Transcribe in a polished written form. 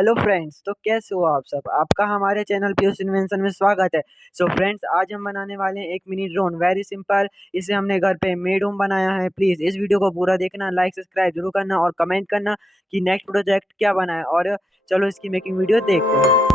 Hello friends, तो कैसे हो आप सब। आपका हमारे चैनल पीयूष इन्वेंशन में स्वागत है। सो फ्रेंड्स, आज हम बनाने वाले हैं एक मिनी ड्रोन। वेरी सिंपल, इसे हमने घर पे मेड होम बनाया है। प्लीज इस वीडियो को पूरा देखना, लाइक सब्सक्राइब जरूर करना और कमेंट करना कि नेक्स्ट प्रोजेक्ट क्या बना है। और चलो इसकी मेकिंग वीडियो देखते हैं।